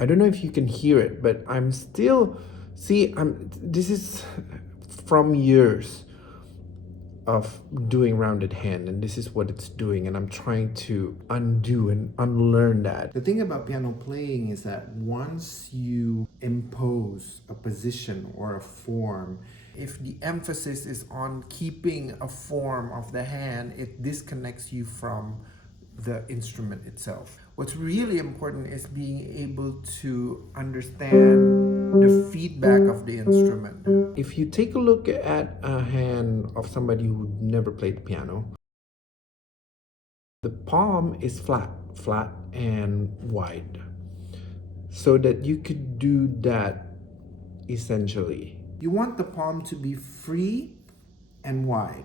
I don't know if you can hear it, but I'm still, see, this is from years of doing rounded hand, and this is what it's doing, and I'm trying to undo and unlearn that. The thing about piano playing is that once you impose a position or a form, if the emphasis is on keeping a form of the hand, it disconnects you from the instrument itself. What's really important is being able to understand the feedback of the instrument. If you take a look at a hand of somebody who never played the piano, the palm is flat and wide, so that you could do that essentially. You want the palm to be free and wide,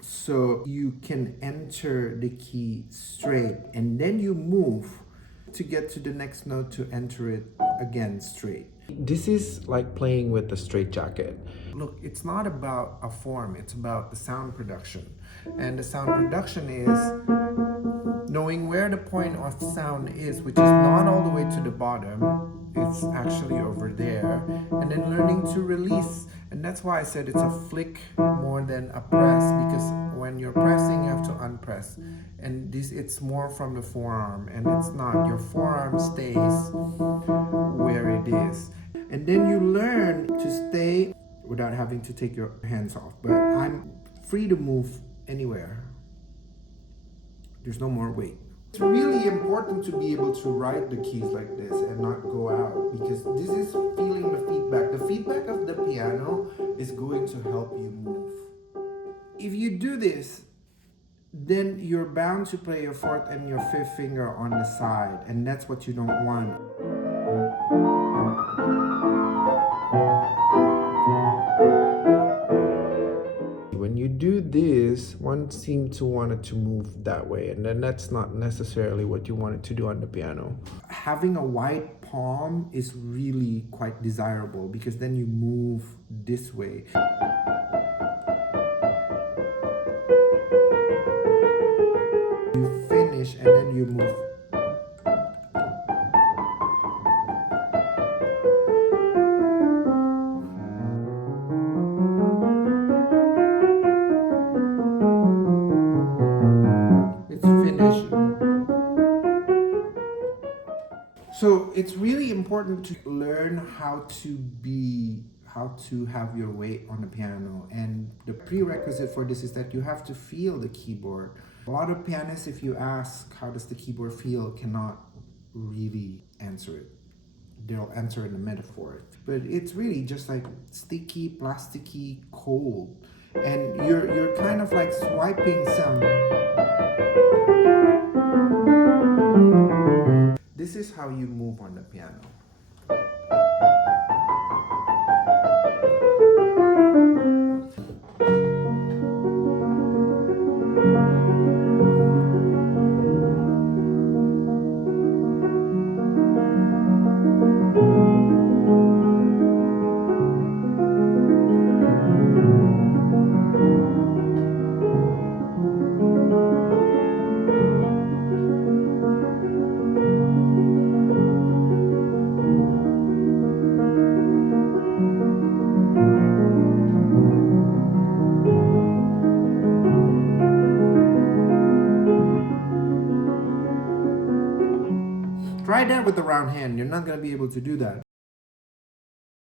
so you can enter the key straight, and then you move to get to the next note to enter it again straight. This is like playing with a straitjacket. Look, it's not about a form, it's about the sound production. And the sound production is knowing where the point of sound is, which is not all the way to the bottom, it's actually over there, and then learning to release. And that's why I said it's a flick more than a press, because when you're pressing, you have to unpress. And this, it's more from the forearm, and it's not. Your forearm stays where it is. And then you learn to stay without having to take your hands off. But I'm free to move anywhere. There's no more weight. It's really important to be able to write the keys like this and not go out, because this is feeling the feedback. The feedback of the piano is going to help you move. If you do this, then you're bound to play your fourth and your fifth finger on the side, and that's what you don't want. When you do this, one seems to want it to move that way, and then that's not necessarily what you want it to do on the piano. Having a wide palm is really quite desirable, because then you move this way. You finish and then you move. It's finished. So it's really important to learn how to have your weight on the piano, and the prerequisite for this is that you have to feel the keyboard. A lot of pianists, if you ask how does the keyboard feel, cannot really answer it. They'll answer in a metaphor, but it's really just like sticky, plasticky, cold, and you're kind of like swiping some. This is how you move on the piano. Try that with the round hand. You're not going to be able to do that.